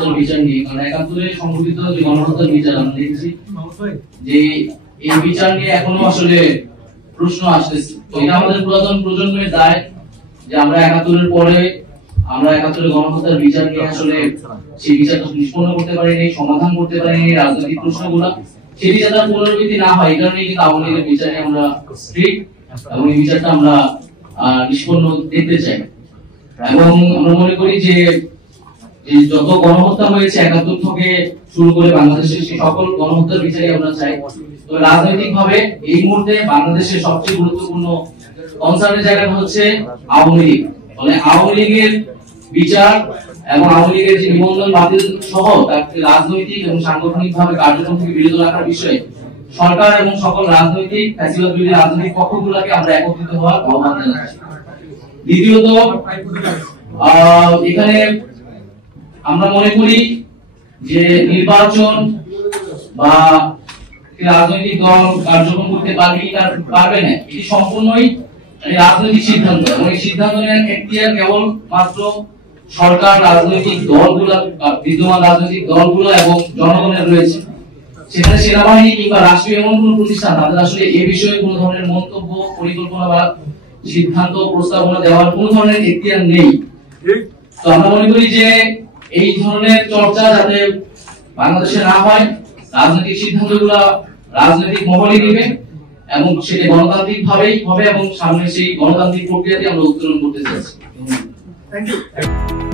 গণহত্যার বিচার নিয়ে, কারণ ৭১ সংঘটিত যে গণহত্যার বিচার আমরা দেখছি যে এই বিচার নিয়ে এখনো আসলে প্রশ্ন আসতেছে। তো এটা আমাদের পুরাতন প্রজন্মের দায় যে আমরা ৭১ পরে আমরা ৭১ গণহত্যার বিচার নিয়ে আসলে সেই বিচারটা নিষ্পন্ন করতে পারিনি, সমাধান করতে পারিনি রাজনৈতিক প্রশ্নগুলো, সেটি যাতে পুনরাবৃত্তি না হয় এই কারণে কিন্তু আওয়ামী লীগের বিচারে আমরা স্ট্রিক্ট এবং এই বিচারটা আমরা নিষ্পন্ন দেখতে চাই। এবং আমরা মনে করি যে যত গণহত্যা হয়েছে ৭১ থেকে শুরু করে বাংলাদেশের সেই সকল গণহত্যার বিচারে আমরা চাই। তো রাজনৈতিক ভাবে এই মুহূর্তে বাংলাদেশের সবচেয়ে গুরুত্বপূর্ণ কনসার্নের জায়গাটা হচ্ছে আওয়ামী লীগ। ফলে আওয়ামী লীগের বিচার এবং আওয়ামী লীগের যে নিবন্ধন বাতিল সহ তাকে রাজনৈতিক এবং সাংগঠনিক ভাবে কার্যক্রম থেকে বিরত রাখার বিষয়ে সরকার এবং সকল রাজনৈতিক ফ্যাসিবাদ বিরোধী রাজনৈতিক পক্ষগুলোকে আমরা একত্রিত হওয়ার আহ্বান জানাচ্ছি। দ্বিতীয়ত, এখানে আমরা মনে করি যে নির্বাচন বা রাজনৈতিক দল কার্যক্রম করতে পারবে না, এটি সম্পূর্ণই রাজনৈতিক সিদ্ধান্ত এবং এই সিদ্ধান্ত নেওয়ার এখতিয়ার কেবল মাত্র সরকার, রাজনৈতিক দলগুলো, বিদ্যমান রাজনৈতিক দলগুলো এবং জনগণের রয়েছে। সেখানে সেনাবাহিনী কিংবা রাষ্ট্রীয় এমন কোন প্রতিষ্ঠান তাদের আসলে এই বিষয়ে কোনো ধরনের মন্তব্য, পরিকল্পনা বা সিদ্ধান্ত প্রস্তাবনা দেওয়ার কোন ধরনের এখতিয়ার নেই। তো আমরা মনে করি যে এই ধরনের চর্চা যাতে বাংলাদেশে না হয়, রাজনৈতিক সিদ্ধান্তগুলো রাজনৈতিক মহলই নেবে এবং সেটা গণতান্ত্রিক ভাবেই হবে এবং সামনে সেই গণতান্ত্রিক প্রক্রিয়াতে আমরা উত্তোলন করতে চাচ্ছি। Thank you.